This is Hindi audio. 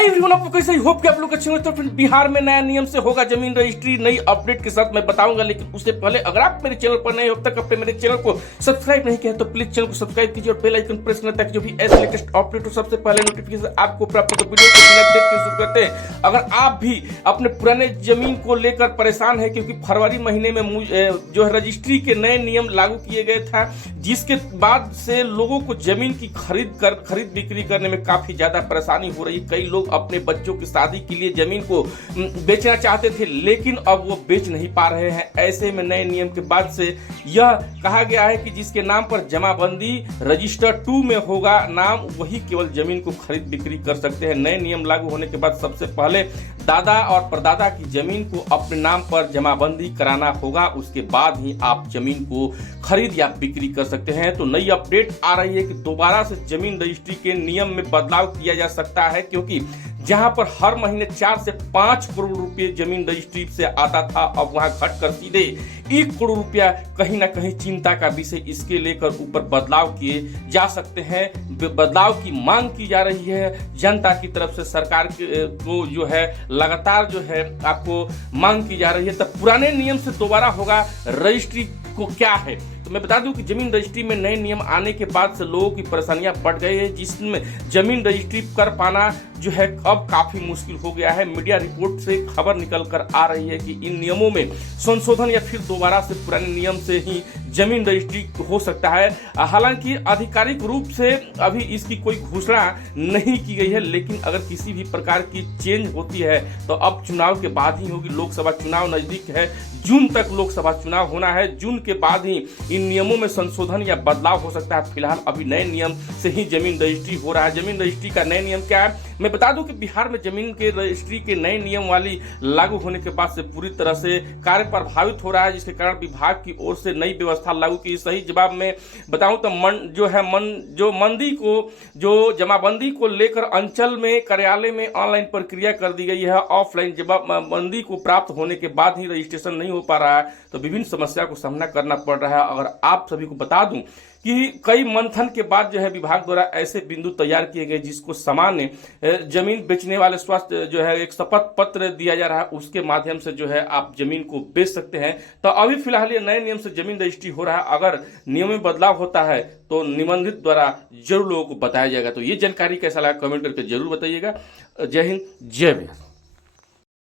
हाय एवरीवन, आप लोग कैसे होप कि आप लोग अच्छे होंगे। तो फ्रेंड, बिहार में नया नियम से होगा जमीन रजिस्ट्री, नई अपडेट के साथ मैं बताऊंगा। लेकिन उससे पहले अगर आप मेरे चैनल पर नए हो, अब तक अपने मेरे चैनल को सब्सक्राइब नहीं किया तो प्लीज चैनल को सब्सक्राइब कीजिए और बेल आइकन प्रेस करना, ताकि जो भी ऐसे लेटेस्ट अपडेट हो सबसे पहले नोटिफिकेशन आपको प्राप्त हो। तो वीडियो को बिना देख के शुरू करते हैं। अगर आप भी अपने पुराने जमीन को लेकर परेशान है, क्योंकि फरवरी महीने में जो है रजिस्ट्री के नए नियम लागू किए गए था, जिसके बाद से लोगों को जमीन की खरीद बिक्री करने में काफी ज्यादा परेशानी हो रही है। कई लोग अपने बच्चों की शादी के लिए जमीन को बेचना चाहते थे, लेकिन अब वो बेच नहीं पा रहे हैं। ऐसे में नए नियम के बाद से यह कहा गया है कि जिसके नाम पर जमाबंदी रजिस्टर 2 में होगा नाम, वही केवल जमीन को खरीद बिक्री कर सकते हैं। नए नियम लागू होने के बाद सबसे पहले दादा और परदादा की जमीन को अपने नाम पर जमाबंदी कराना होगा, उसके बाद ही आप जमीन को खरीद या बिक्री कर सकते हैं। तो नई अपडेट आ रही है कि दोबारा से जमीन रजिस्ट्री के नियम में बदलाव किया जा सकता है, क्योंकि जहां पर हर महीने 4 से 5 करोड़ रुपए जमीन रजिस्ट्री से आता था, अब वहां घटकर सीधे 1 करोड़ रुपया कहीं ना कहीं चिंता का विषय। इसके लेकर ऊपर बदलाव किए जा सकते हैं। बदलाव की मांग की जा रही है जनता की तरफ से। सरकार को जो है लगातार जो है आपको मांग की जा रही है। तब पुराने नियम से दोबारा होगा रजिस्ट्री को क्या है, तो मैं बता दूं कि जमीन रजिस्ट्री में नए नियम आने के बाद से लोगों की परेशानियां बढ़ गई है, जिसमें जमीन रजिस्ट्री कर पाना जो है अब काफी मुश्किल हो गया है। मीडिया रिपोर्ट से खबर निकल कर आ रही है कि इन नियमों में संशोधन या फिर दोबारा से पुराने नियम से ही जमीन रजिस्ट्री हो सकता है। हालांकि आधिकारिक रूप से अभी इसकी कोई घोषणा नहीं की गई है, लेकिन अगर किसी भी प्रकार की चेंज होती है तो अब चुनाव के बाद ही होगी। लोकसभा चुनाव नजदीक है, जून तक लोकसभा चुनाव होना है। जून के बाद ही इन नियमों में संशोधन या बदलाव हो सकता है। फिलहाल अभी नए नियम से ही जमीन रजिस्ट्री हो रहा है। जमीन रजिस्ट्री का नए नियम क्या है, मैं बता दूं कि बिहार में जमीन के रजिस्ट्री के नए नियम वाली लागू होने के बाद से पूरी तरह से कार्य प्रभावित हो रहा है, जिसके कारण विभाग की ओर से नई व्यवस्था लागू की। सही जवाब में बताऊं तो जो जमाबंदी को लेकर अंचल में कार्यालय में ऑनलाइन प्रक्रिया कर दी गई है। ऑफलाइन जमाबंदी को प्राप्त होने के बाद ही रजिस्ट्रेशन नहीं हो पा रहा है, तो विभिन्न समस्या को सामना करना पड़ रहा है। अगर आप सभी को बता दूं कि कई मंथन के बाद जो है विभाग द्वारा ऐसे बिंदु तैयार किए गए जिसको सामान्य जमीन बेचने वाले स्वास्थ्य जो है एक शपथ पत्र दिया जा रहा है, उसके माध्यम से जो है आप जमीन को बेच सकते हैं। तो अभी फिलहाल ये नए नियम से जमीन रजिस्ट्री हो रहा है। अगर नियम में बदलाव होता है तो निबंधित द्वारा जरूर लोगों को बताया जाएगा। तो ये जानकारी कैसा लगा कमेंट करके जरूर बताइएगा। जय हिंद, जय बिहार।